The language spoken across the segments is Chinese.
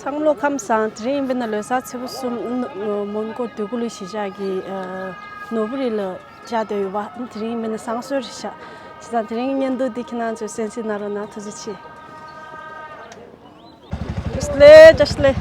창로 감상 드림 베날로사 체부숨 몬고 두글이 시작이 노브리르 자되와 드림 베나 상수르샤 지단 드림 년도 디키난저 센시나로나 터지치 just le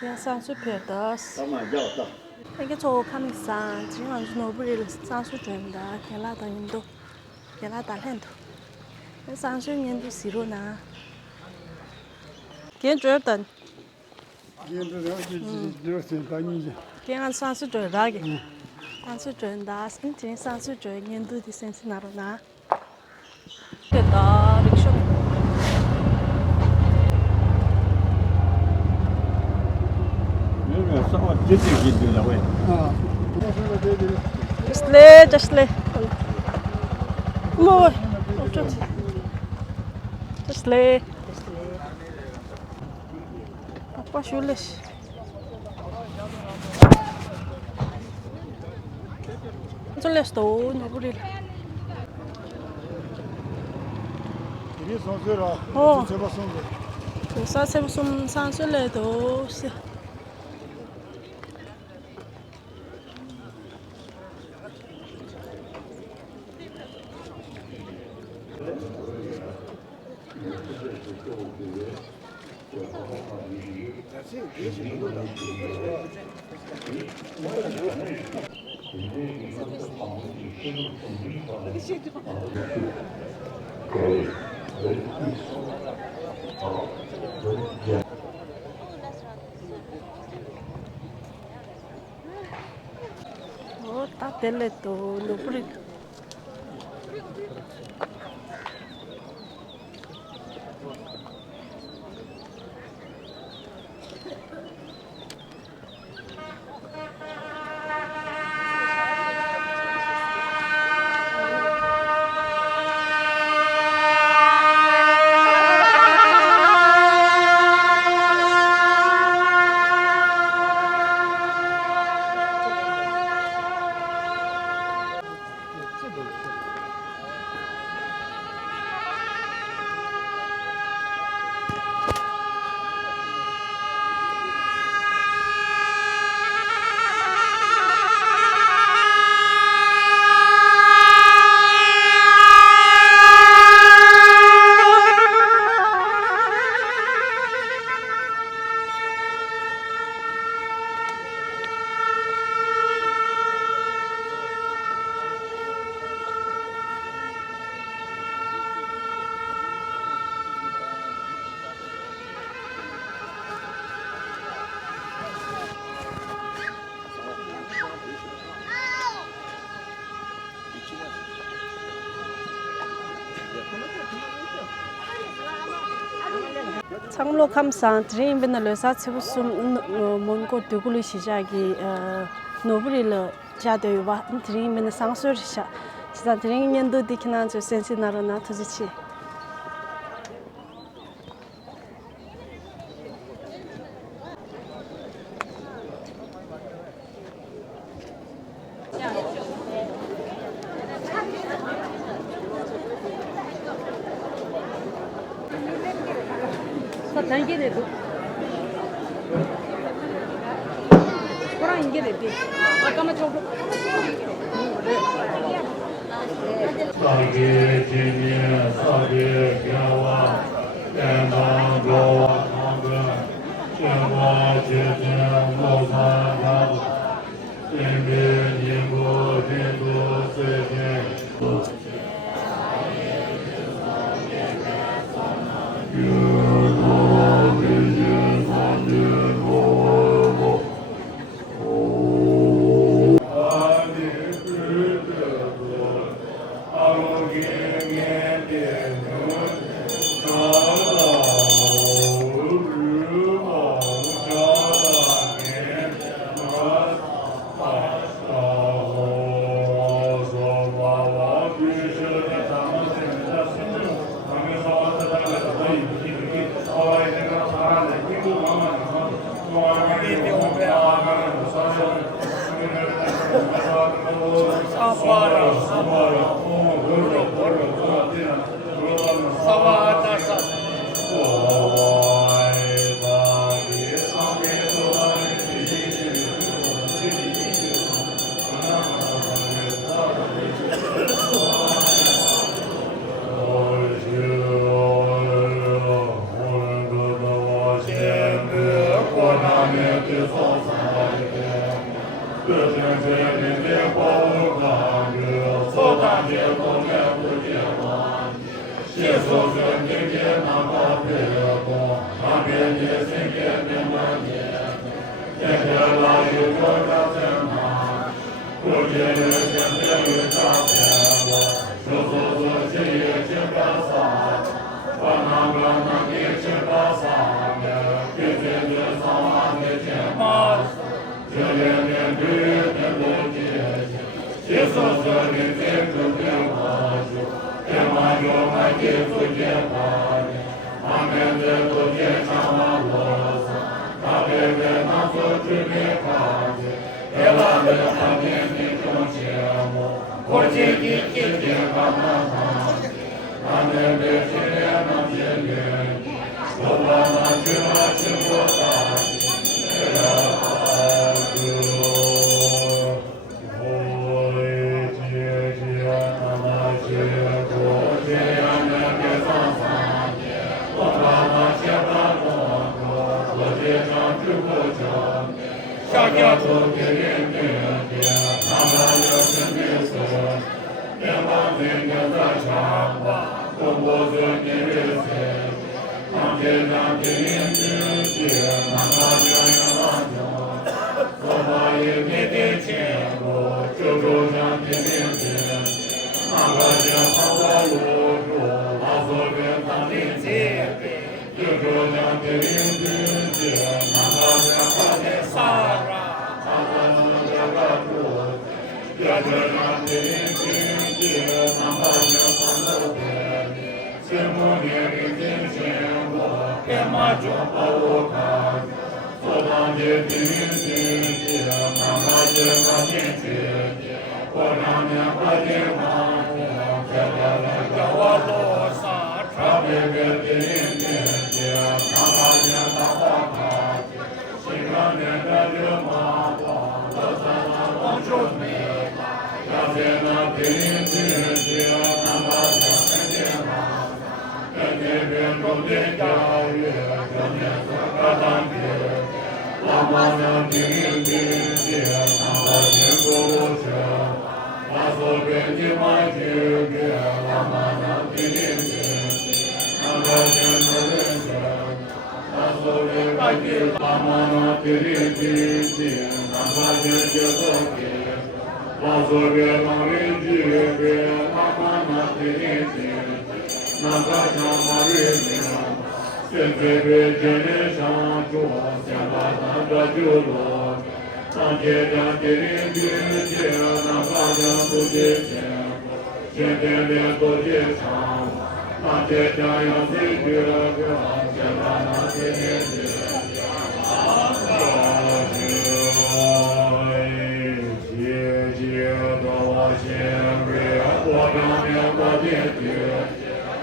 takia sansu pedas 이게 저 감상 지금 노브리르 sansu 된다 켈라다 인도 켈라다 렌도 sansu 년도 시로나 괜찮던 그냥 sansu 된다게 sansu 된다 신진 sansu 된 년도 디센스나로나 됐다 릭쇼 just le more just le apa shulish le sto no buri oh sa se sum san le do oh ta tele to lo buri 창로 감상 드림 베날로사 체부숨 몬고 두글이 시작이 노브리르 자되와 드림 베나 상수르샤 지단 드림 년도 디키난저 센시나로나 터지치 단계 돼도 그랑 이게 돼도 아까만 좀 사계 진예 사계 변화 대만 조화 강변 최화 제전 모산하고 인민 인구 인구 세계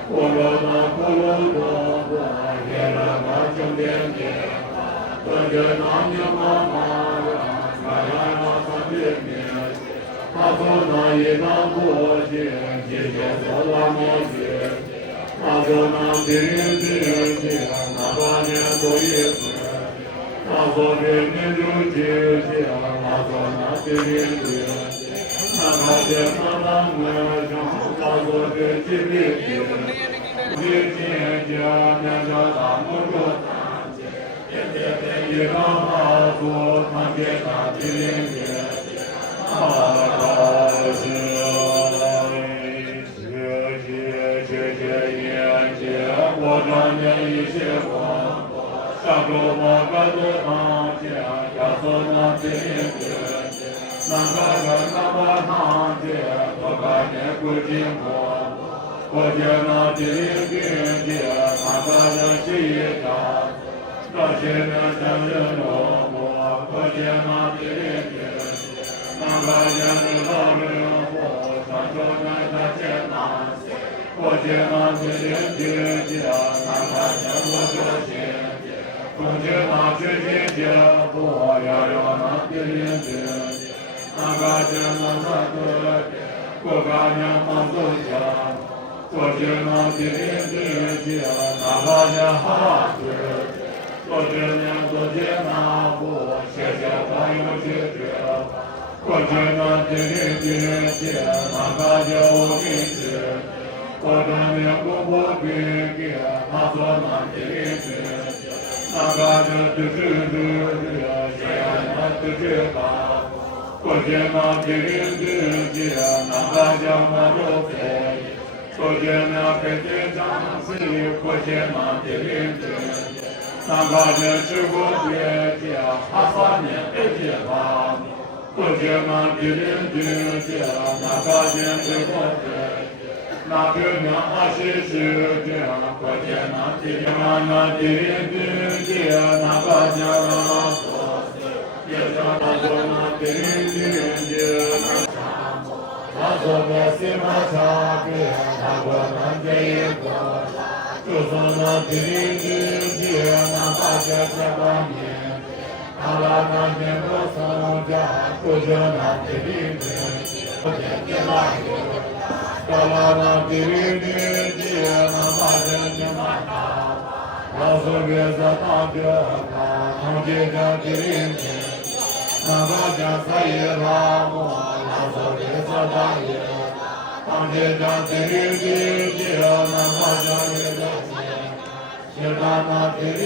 我嘛兄弟姐，我这那年妈妈呀，俺呀三别面，他说那一张过节，姐姐说我没节，他说那别，那把年过一次，他说别年就节，他说那别。那么这那那我上我说这几里地，一天家那个大木头，一个好做看见大地里，好高兴，谢眼界，我看见一些光，上周我个多堂家，要做那地里。那个我堂姐，我个年过节我见那地里边那个人洗澡，那些人生日落寞，我见那地里边，那个人老人活，双手拿着钱拿，我见那地里边那个人我就见，中间那些姐我要那地里边。那个见那个，我个娘忙走家，我见那地里家，那个娘好事，我见娘做见那不，谢谢朋友谢谢，我见那地里家，那个叫我名字，我这娘我给，他说那地里，那个就是那就是吧。我见那地里那个叫那肉菜，我见那开店长子，我见那地里那个叫吃过节他3年没结婚，我见那地里那个叫吃过节，那个娘20我见那地里那个叫也叫那做那地他说我什么差别，他说那这一个，就说那地那大家这个年，他那那天我送家，不就那地我天那他那地那大家这么大，老说别说大家他这个地那个叫啥也拉不，那说别说大爷，当天讲地里那个叫也个钱，也把那地里。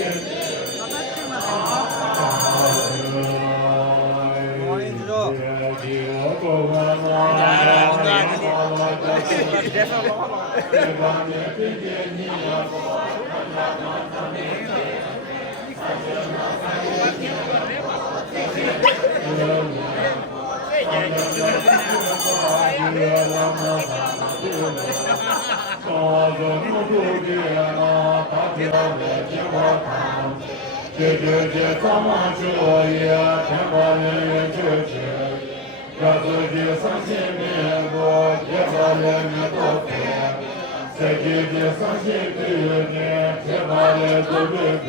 这怎么说也天光人要自己伤心面过，也把人都骗，自己伤心的年，也把人都骗。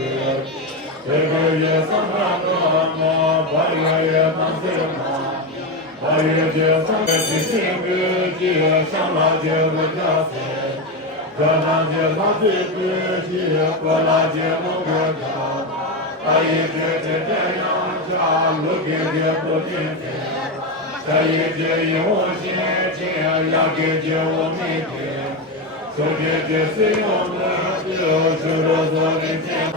这个月上班干嘛，8月也当什么？8月就上个新个节，上了节个家岁，这两节上最个节，过了节梦个家，他一直这样家，路给的不停停，这一节一我先钱，两个节我没给，这节谁用的就是我的钱。我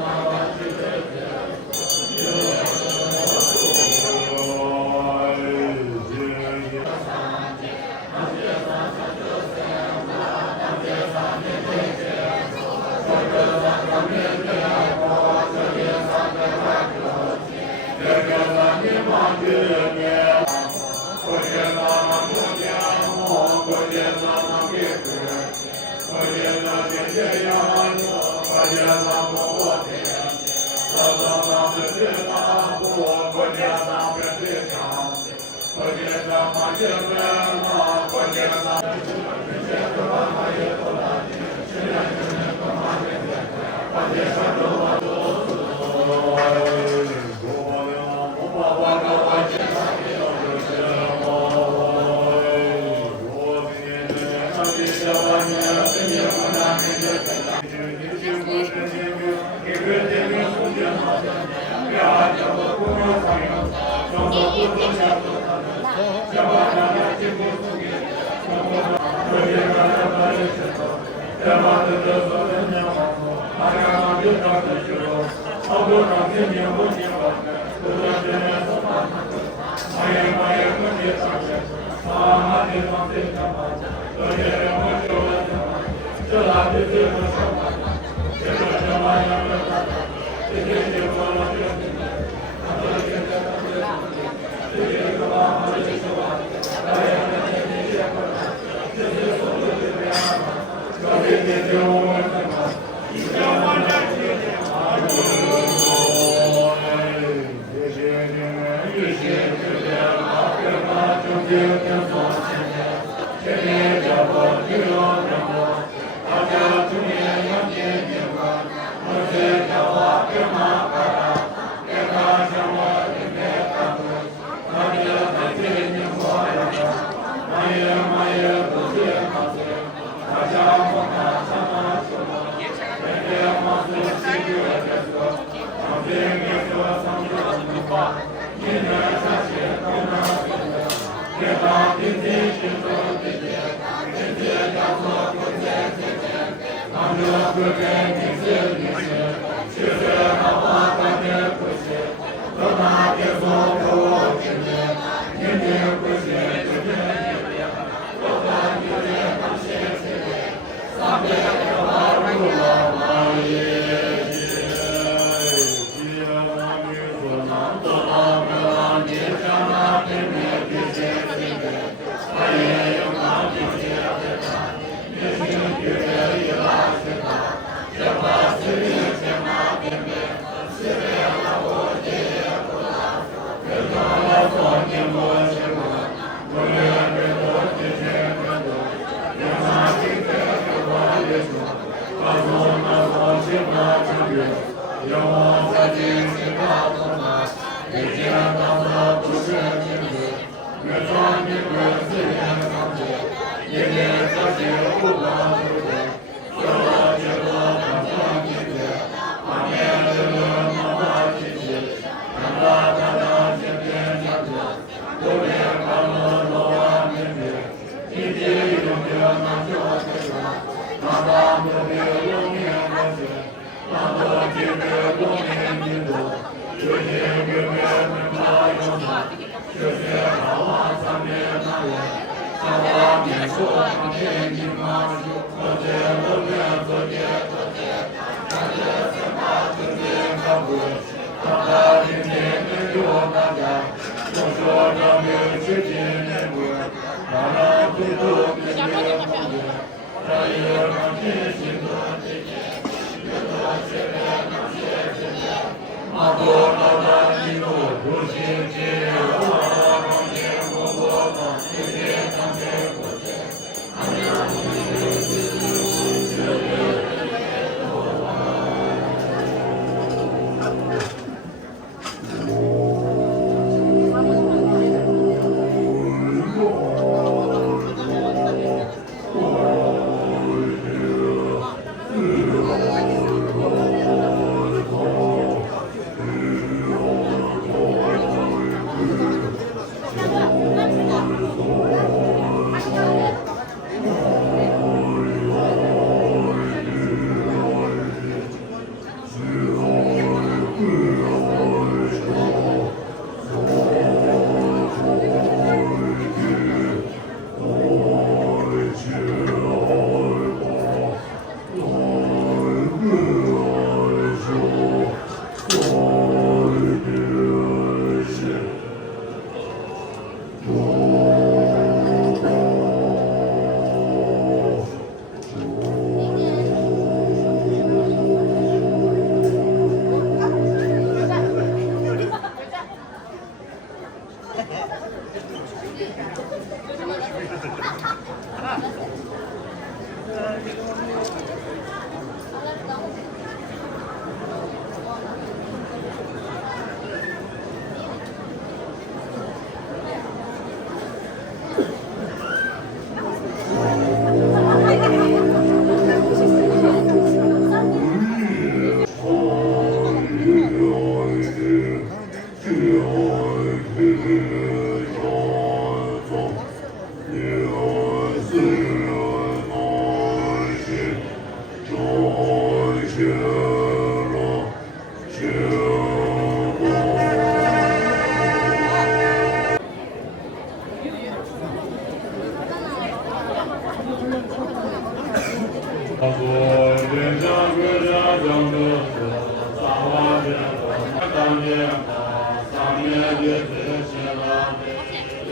当年好，当年日子是老的，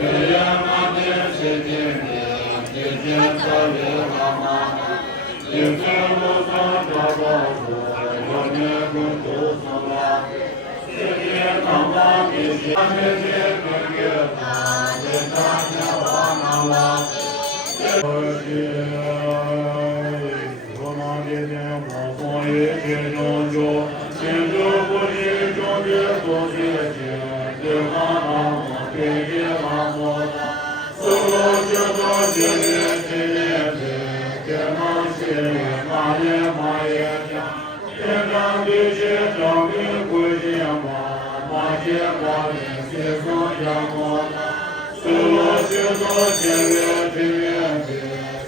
月月满天是金的，天天早日妈妈，一生路上找到路，我年共度送来，世界茫茫的天，天天跟月光，天大天花那拉，我天天我所以天中就。天主不离中的多学经，对妈妈我给你妈妈，所有这个经验经验的，天妈是妈也妈也讲，天上的些长命归天妈，妈姐妈也是说养我，所有这个经验经验的，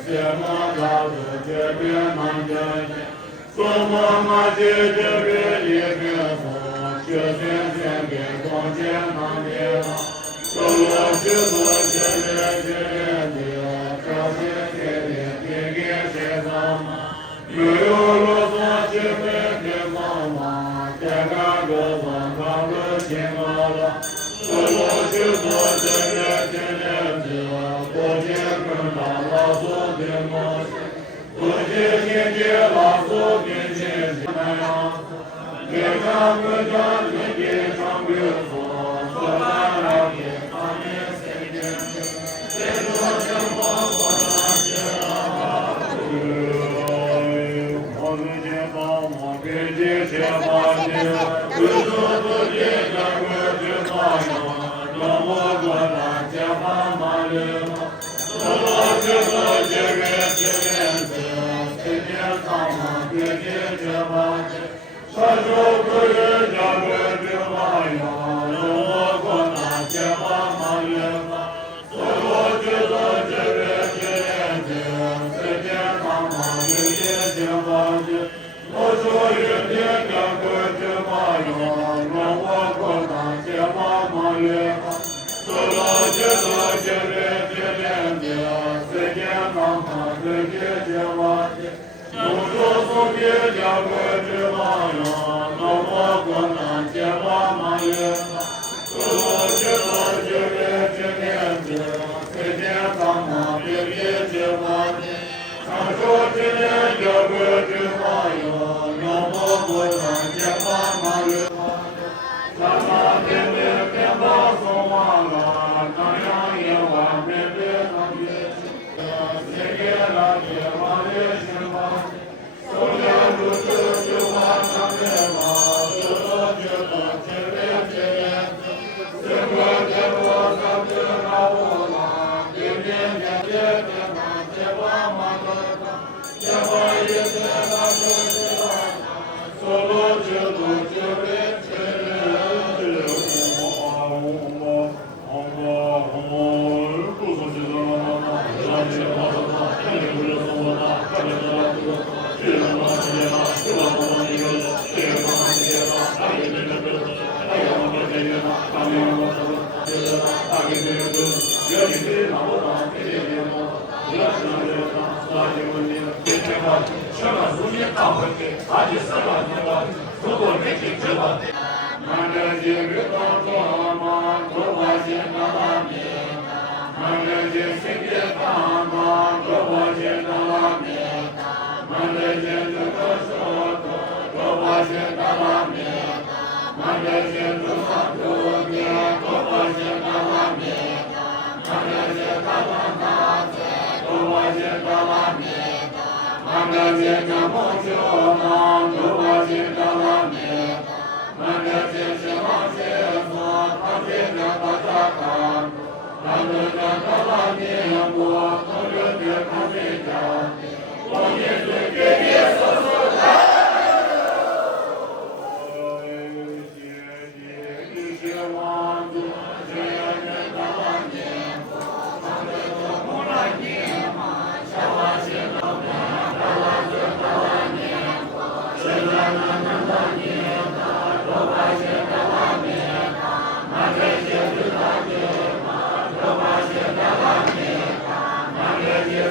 天妈大的这边难的。说妈妈姐这边也别说，这天别光见那边了。说我是做这边的，这天给谁干嘛？没有了做这边妈妈，这个王个亲了。说我是做这边的，我见跟老做的么？我天天老祖面前那样，别唱歌唱，别唱歌说，说那了别唱别谁别别说什么我那些啊，我最近把我给这些话些，为什么这个我这话呀，让我过来这话嘛了。我这个这边。别这么他说不是这个这玩意儿，我过那些话嘛也嘛，我知道这边世界上有些玩意，我说人家这个这玩意儿，我过那些话嘛也嘛，这边世界上有些玩意。我说别叫个这玩意儿，那我过那些话嘛也，我这边世界上别这玩意儿，他说这边叫个这玩意儿，那我过那些话嘛也，他别把说完了，那样也完别上去，世界那些话也行吧。我俩如此就话上面嘛，这个这个上面那我啦，别嘛，这话嘛这话也是那就是啦，说了这边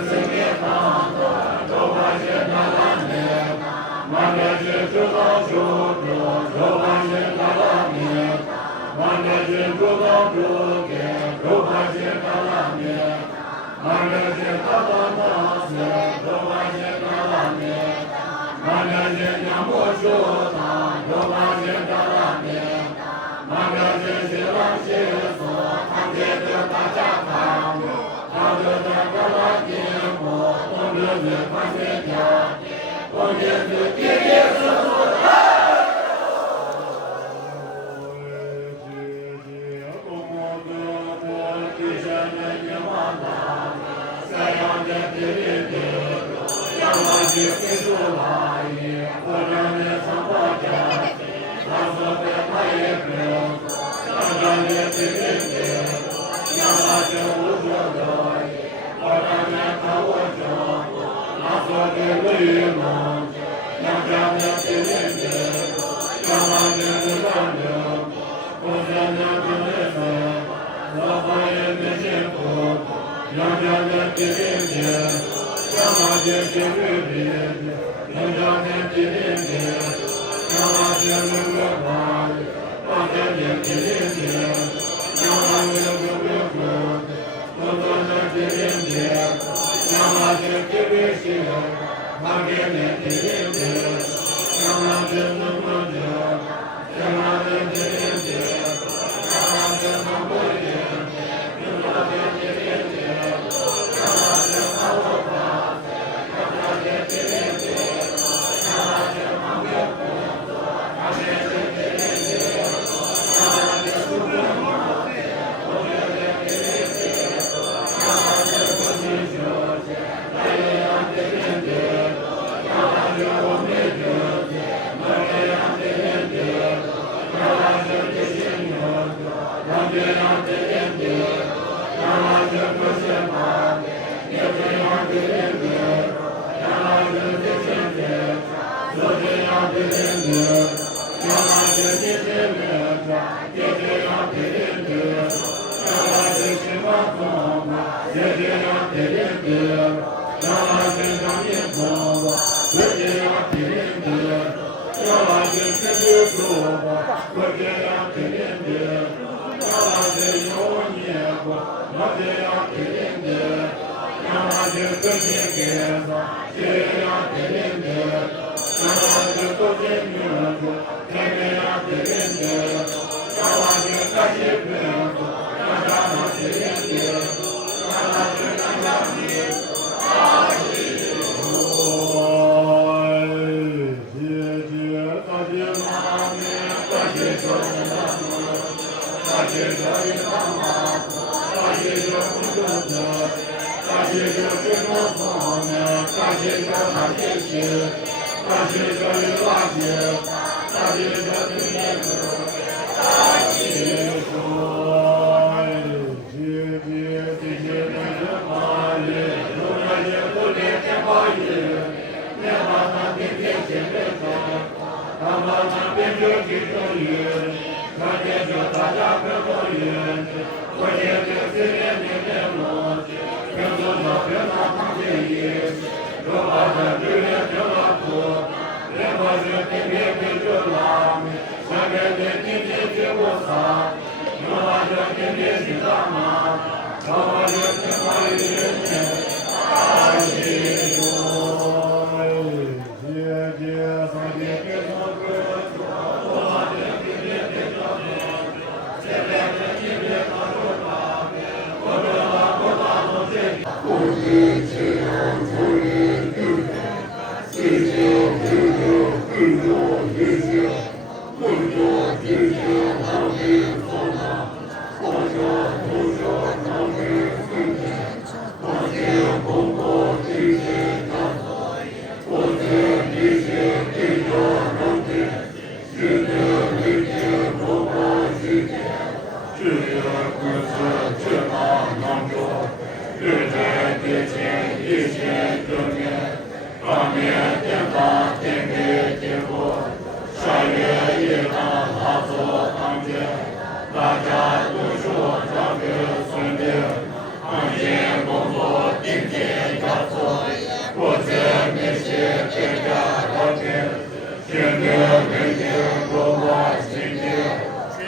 Amen.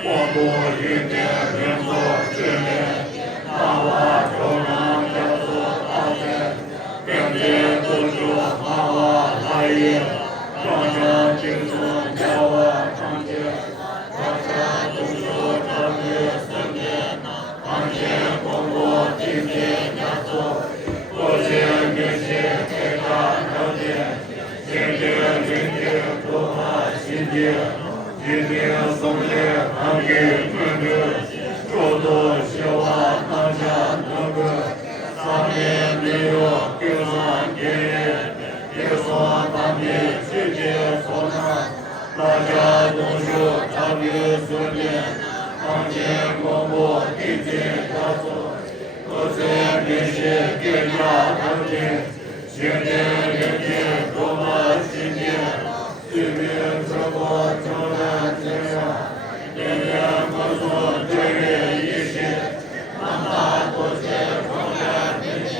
我不应天天所之念，当我周然要做作，我见明心非常了解，心经云经不怕心经，心经诵念安于门者，诸多修法当下能个，三年没有就算结业，也算当面直接所谈，大家都说差别随便，当前广播地界大作。我虽面些更加了解，现在人间多么新鲜，随便生活就能这样，人人不说这人一些，哪怕多些从人面前，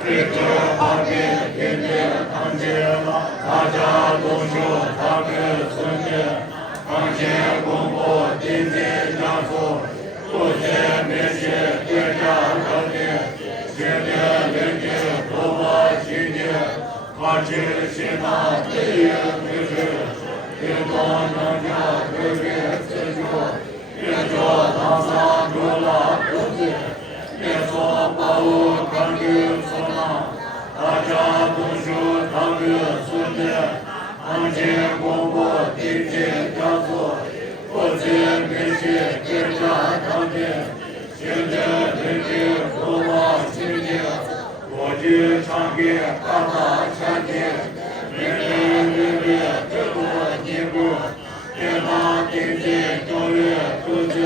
这个旁边天天看见了，大家都说他们存在，当前广播地界大作。我见面些更加了解，现在人间多么新鲜，他只是那对应对视，别多能家对别自主，别说他仨住了不子，别说把我看给错了，大家都说他们存在，当前广播地界大作。我见面些更加了解，现在人间多么新鲜，我只常给大大产业，人这多进步，给他天天教育不止，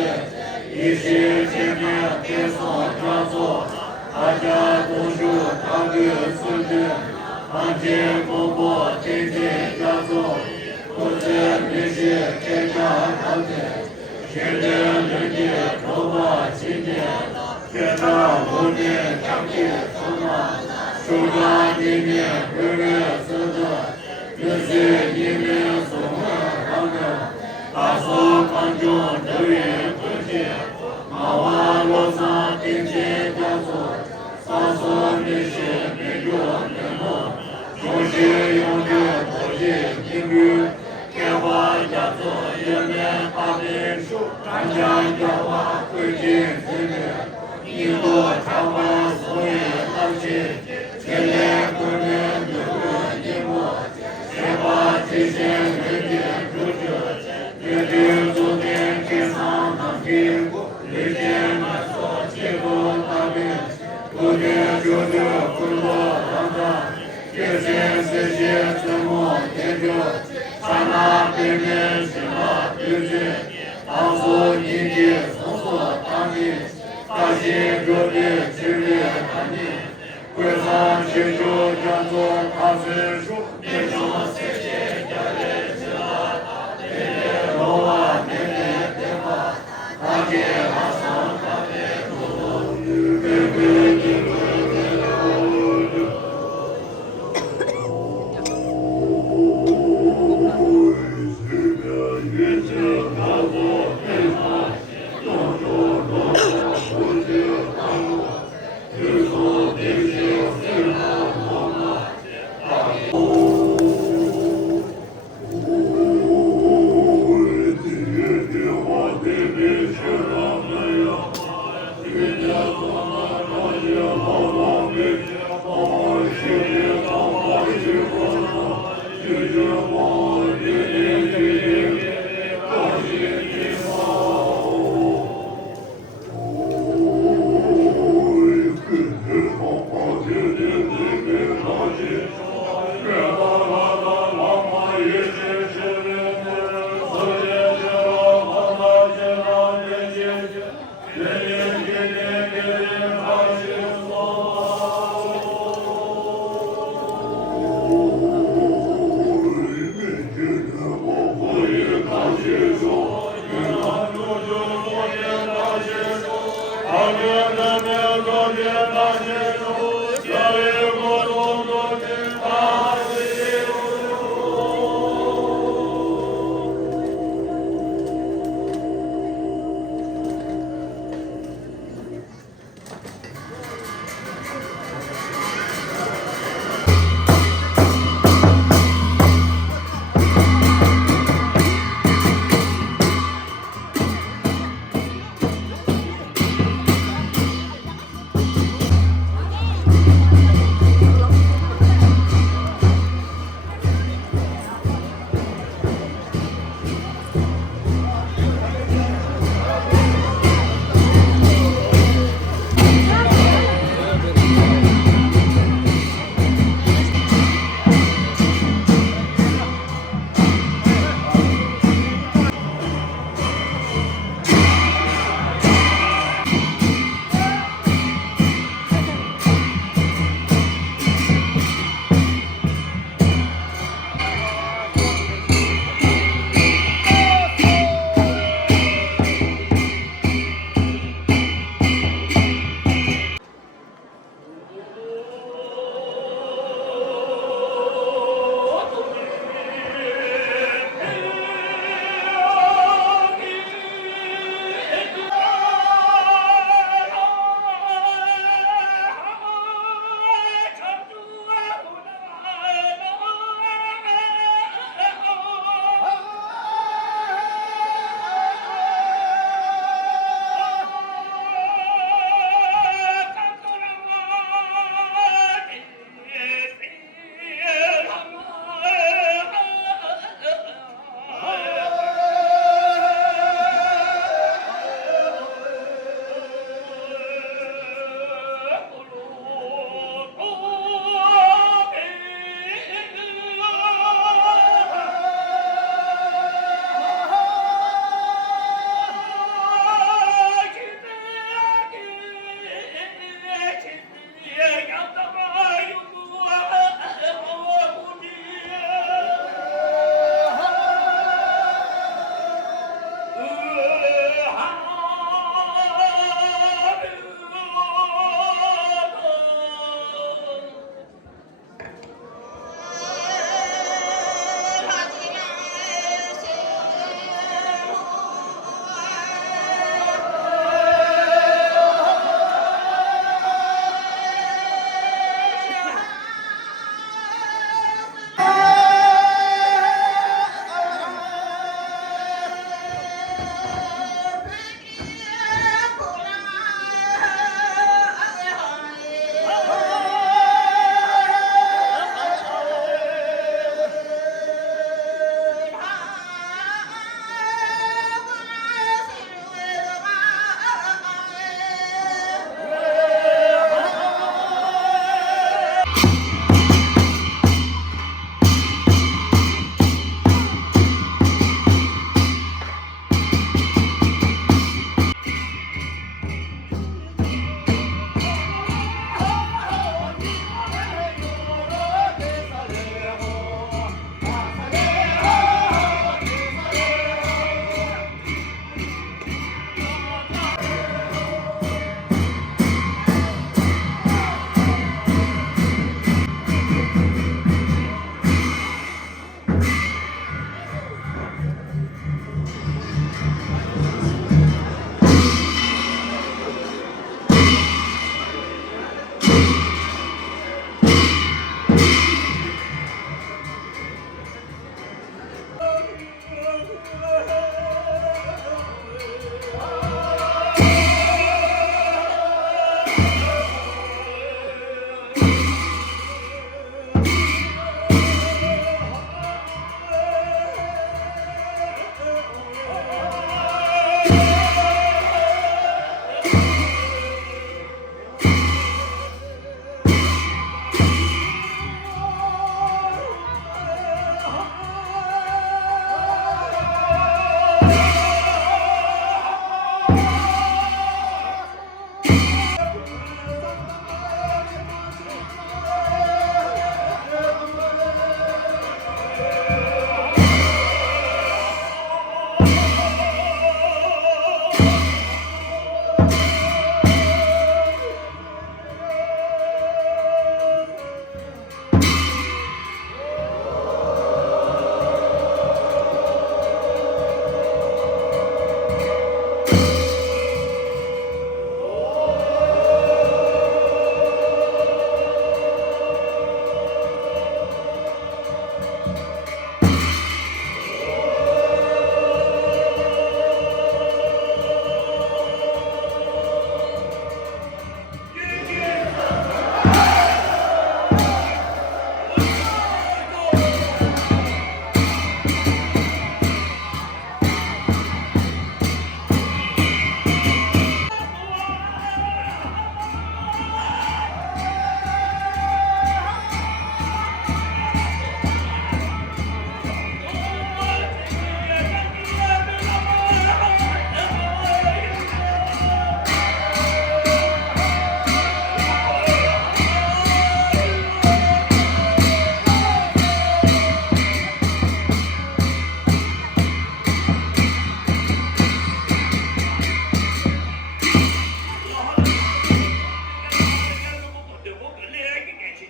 一些见面别说这做，大家都说他们素质，当前广播天天这做。我见面些更加了解，现在人间多么新鲜，现在我们讲解什么？手抓里面日日死的，这些里面所看的，大所观众都有不解，马瓦罗萨天天讲座，大所那些民众人们，有些用的多些评语。给我家做人民把民书，咱家叫我回去自觉，一个长完所有东西，天天过年有个节目，先把这些人间住着，决定昨天给上当兵，每天来说结果大兵，昨天就是工作上当，这些这些怎么研究？咱那对面什么对决？当初你的从所当的，大些个别区别当的，会上清楚讲座他是说，别说这些家人知道，别别老啊，别别别话，大姐马上大别多，别别别别。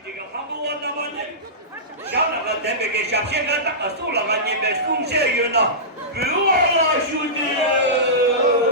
这个杭州话那么呢，像那个台北给小片个打手了，那你们送些人了，不要了兄弟。